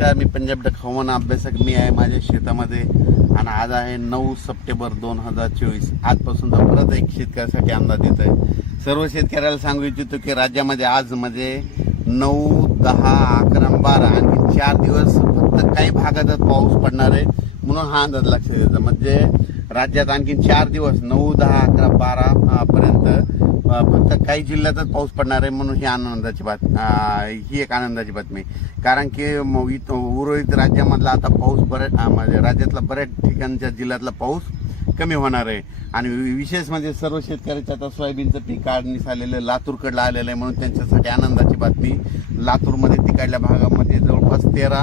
नमस्कार मी पंजाब डक हवामान अभ्यासक मी आहे माझ्या शेतामध्ये. आणि आज आहे नऊ सप्टेंबर दोन हजार चोवीस. आजपासून तर परत एक शेतकऱ्यासाठी अंदाज येत आहे. सर्व शेतकऱ्याला सांगू इच्छितो की राज्यामध्ये आज म्हणजे नऊ दहा अकरा बारा आणखी चार दिवस फक्त काही भागातच पाऊस पडणार आहे. म्हणून हा अंदाज लक्षात येतो. म्हणजे राज्यात आणखी चार दिवस नऊ दहा अकरा बारा पर्यंत फक्त काही जिल्ह्यातच पाऊस पडणार आहे म्हणून ही आनंदाची बात ही एक आनंदाची बातमी. कारण की इथं उर्वरित राज्यामधला आता पाऊस बऱ्याच म्हणजे राज्यातला बऱ्याच ठिकाणच्या जिल्ह्यातला पाऊस कमी होणार आहे. आणि विशेष म्हणजे सर्व शेतकऱ्याच्या आता सोयाबीनचं पीक काढणीस आलेलं आहे लातूरकडलं आलेलं आहे म्हणून त्यांच्यासाठी आनंदाची बातमी. लातूरमध्ये तिकडल्या भागामध्ये जवळपास तेरा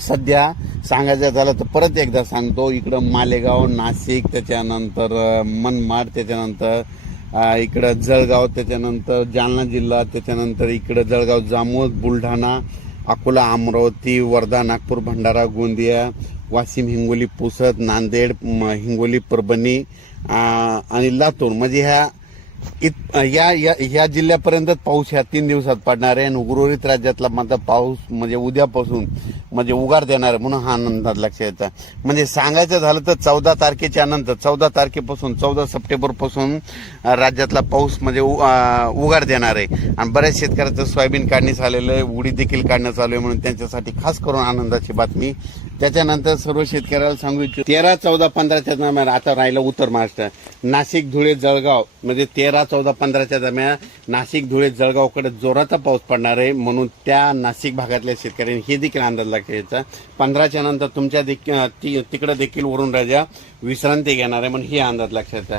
सध्या सांगायचं झालं तर परत एकदा सांगतो इकडं मालेगाव नाशिक त्याच्यानंतर मनमाड त्याच्यानंतर इकडं जळगाव त्याच्यानंतर जालना जिल्हा त्याच्यानंतर इकडं जळगाव जामोद बुलढाणा अकोला अमरावती वर्धा नागपूर भंडारा गोंदिया वाशिम हिंगोली पुसद नांदेड म, हिंगोली परभणी आणि लातूर. म्हणजे ह्या इत या या ह्या जिल्ह्यापर्यंतच पाऊस ह्या तीन दिवसात पडणार आहे आणि उर्वरित राज्यातला मात्र पाऊस म्हणजे उद्यापासून म्हणजे उगार देणार आहे म्हणून हा आनंदात लक्षात येतं. म्हणजे सांगायचं झालं तर चौदा तारखेच्या नंतर चौदा तारखेपासून चौदा सप्टेंबरपासून राज्यातला पाऊस म्हणजे उ- उगार देणार आहे. आणि बऱ्याच शेतकऱ्याचं सोयाबीन काढणीस आलेलं आहे उडी देखील काढण्यात आलो आहे म्हणून त्यांच्यासाठी खास करून आनंदाची बातमी त्याच्यानंतर सर्व शेतकऱ्याला सांगू इच्छितो तेरा चौदा पंधराच्या दरम्यान आता राहिलं उत्तर महाराष्ट्र. नाशिक धुळे जळगाव म्हणजे तेरा चौदा पंधराच्या दरम्यान नाशिक धुळे जळगावकडे जोराचा पाऊस पडणार आहे म्हणून त्या नाशिक भागातल्या शेतकऱ्यांनी हे देखील अंदाज लक्षात पंधराच्या नंतर तुमच्या देखील तिकडे देखील वरून राजा विश्रांती घेणार आहे म्हणून हे अंदाज लक्षात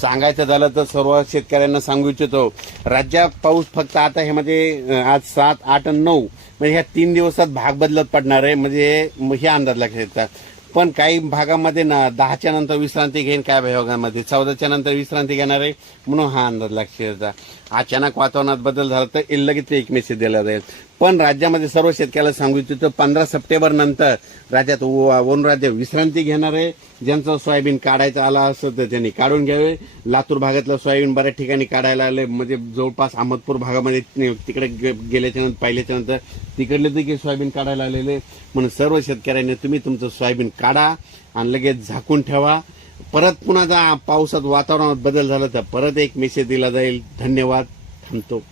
सांगायचं झालं तर सर्व शेतकऱ्यांना सांगू इच्छितो. राज्यात पाऊस फक्त आता हे म्हणजे आज सात आठ आणि नऊ म्हणजे ह्या तीन दिवसात भाग बदलत पडणार आहे म्हणजे हे अंदाज लक्षात येतात पण काही भागामध्ये ना दहाच्या नंतर विश्रांती घेईन काय भागामध्ये? चौदाच्या नंतर विश्रांती घेणार आहे म्हणून हा अंदाज लक्षात येतात अचानक वातावरणात बदल झाला तर लगेच एक मेसेज दिला जाईल. पण राज्यामध्ये सर्व शेतकऱ्याला सांगू इच्छितो पंधरा सप्टेंबर नंतर राज्यात व- राज्य विश्रांती घेणार आहे. ज्यांचं सोयाबीन काढायचं आला असं तर त्यांनी काढून घ्यावे. लातूर भागातलं सोयाबीन बऱ्याच ठिकाणी काढायला आले. म्हणजे जवळपास अहमदपूर भागामध्ये तिकडे गे- गेल्याच्यानंतर पाहिल्याच्या नंतर तिकडले देखील सोयाबीन काढायला आलेले. म्हणून सर्व शेतकऱ्यांनी तुम्ही तुमचं सोयाबीन काढा आणि लगेच झाकून ठेवा. परत पुन्हा जा पावसात वातावरणात बदल झाला तर परत एक मेसेज दिला जाईल. धन्यवाद. थांबतो.